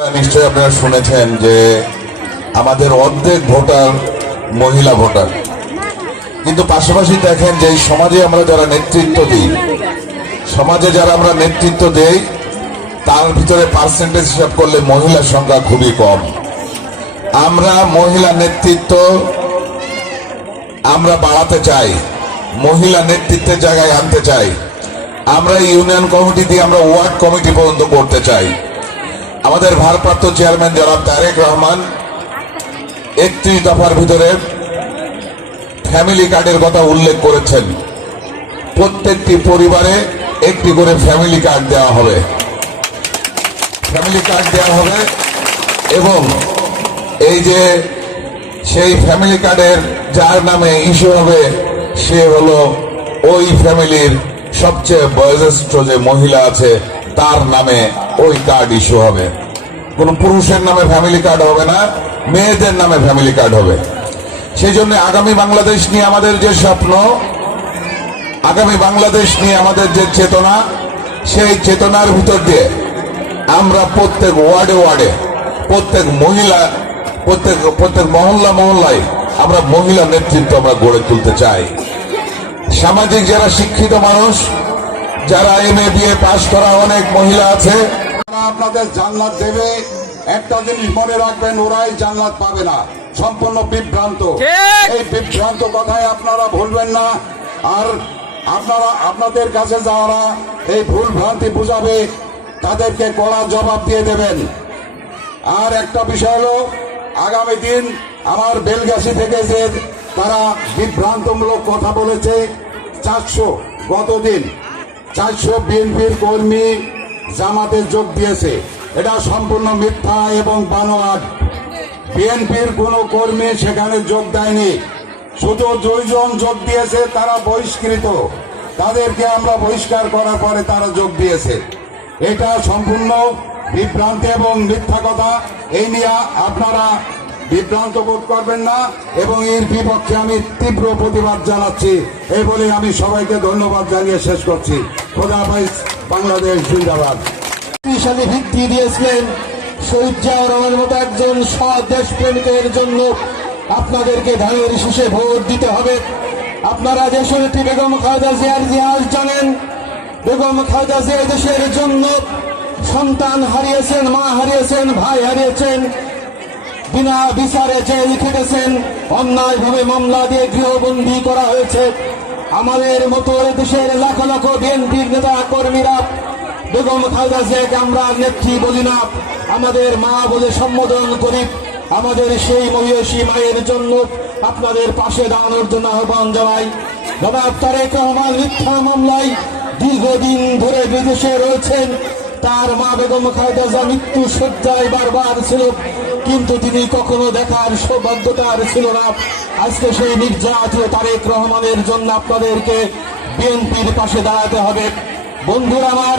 নিশ্চয়ই আপনারা শুনেছেন যে আমাদের অর্ধেক ভোটার মহিলা ভোটার। কিন্তু পাশাপাশি দেখেন যে সমাজে আমরা যারা নেতৃত্ব দিই, সমাজে যারা আমরা নেতৃত্ব দেই, তার ভিতরে পার্সেন্টেজ হিসাব করলে মহিলার সংখ্যা খুবই কম। আমরা মহিলা নেতৃত্ব আমরা বাড়াতে চাই, মহিলা নেতৃত্বের জায়গায় আনতে চাই। আমরা ইউনিয়ন কমিটি দিয়ে আমরা ওয়ার্ড কমিটি পর্যন্ত করতে চাই। আমাদের ভারপ্রাপ্ত চেয়ারম্যান জনাব তারেক রহমান, একত্রিশ দফার ভিতরে ফ্যামিলি কার্ডের কথা উল্লেখ করেছেন। প্রত্যেকটি পরিবারে একটি করে ফ্যামিলি কার্ড দেওয়া হবে। ফ্যামিলি কার্ড দেওয়া হবে এবং এই যে সেই ফ্যামিলি কার্ডের যার নামে ইস্যু হবে, সে হলো ওই ফ্যামিলির সবচেয়ে বয়োজ্যেষ্ঠ যে মহিলা আছে তার নামে ওই কার্ড ইস্যু হবে। কোন পুরুষের নামে ফ্যামিলি কার্ড হবে না, মেয়েদের নামে ফ্যামিলি কার্ড হবে। সেই জন্য আগামী বাংলাদেশ নিয়ে আমাদের যে স্বপ্ন, আগামী বাংলাদেশ নিয়ে আমাদের যে চেতনা, সেই চেতনার ভিতর দিয়ে আমরা প্রত্যেক ওয়ার্ডে ওয়ার্ডে, প্রত্যেক মহিলা, প্রত্যেক প্রত্যেক মহল্লা মহল্লায় আমরা মহিলা নেতৃত্ব আমরা গড়ে তুলতে চাই। সামাজিক যারা শিক্ষিত মানুষ যারা এম এ বিএ পাশ করা অনেক মহিলা আছে তারা আপনাদের জান্নাত দেবে। একটা জিনিস মনে রাখবেন ওরাই জান্নাত পাবে না। সম্পূর্ণ বিভ্রান্ত। এই বিভ্রান্ত কথায় আপনারা ভুলবেন না। আর আপনারা আপনাদের কাছে যারা এই ভুল ভ্রান্তি বুঝাবে তাদেরকে কড়া জবাব দিয়ে দেবেন। আর একটা বিষয় হলো আগামী দিন আমার বেলগাছি থেকে যে তারা বিভ্রান্তমূলক কথা বলেছে চারশো গতদিন চারশো বিএনপির কর্মী জামাতে যোগ দিয়েছে। এটা সম্পূর্ণ মিথ্যা এবং বানোয়াট। বিএনপির কোনো কর্মী সেখানে যোগ দেয়নি। শুধু দুইজন যোগ দিয়েছে, তারা বহিষ্কৃত। তাদেরকে আমরা বহিষ্কার করার পরে তারা যোগ দিয়েছে। এটা সম্পূর্ণ বিভ্রান্তি এবং মিথ্যা কথা। এই নিয়ে আপনারা বিভ্রান্ত বোধ করবেন না এবং এর বিপক্ষে আমি তীব্র প্রতিবাদ জানাচ্ছি। এই বলে আমি সবাইকে ধন্যবাদ জানিয়ে শেষ করছি। খোদা হাফেজ, বাংলাদেশ জিন্দাবাদ। শক্তিশালী ভিত্তি দিয়েছিলেন শহীদ জিয়াউর মতো একজন সৎ দেশপ্রেমিকের জন্য আপনাদেরকে ধানের শীষে ভোট দিতে হবে। আপনারা দেশনেত্রী বেগম খালেদা জিয়ার ইতিহাস জানেন বেগম খালেদা জিয়া দেশের জন্য সন্তান হারিয়েছেন মা হারিয়েছেন ভাই হারিয়েছেন বিনা বিচারে জেল খেটেছেন। অন্যায়ভাবে মামলা দিয়ে গৃহবন্দী করা হয়েছে। আমাদের মতো দেশের লাখ লাখ বিএনপির নেতা কর্মীরা, বেগম খালেদা জিয়াকে আমরা নেত্রী বলি না, আমাদের মা বলে সম্বোধন করি। আমাদের সেই মহিষী মায়ের জন্য আপনাদের পাশে দাঁড়ানোর জন্য আহ্বান জানাই। জনাব তারেক রহমান মিথ্যা মামলায় দীর্ঘদিন ধরে বিদেশে রয়েছেন। তার মা বেগম খালেদা মৃত্যু সজ্জায় বারবার ছিল। কিন্তু তিনি কখনো দেখার সৌভাগ্যতার ছিল না। আজকে সেই নির্যাতীয় তারেক রহমানের জন্য আপনাদেরকে বিএনপির পাশে দাঁড়াতে হবে। বন্ধুরা আমার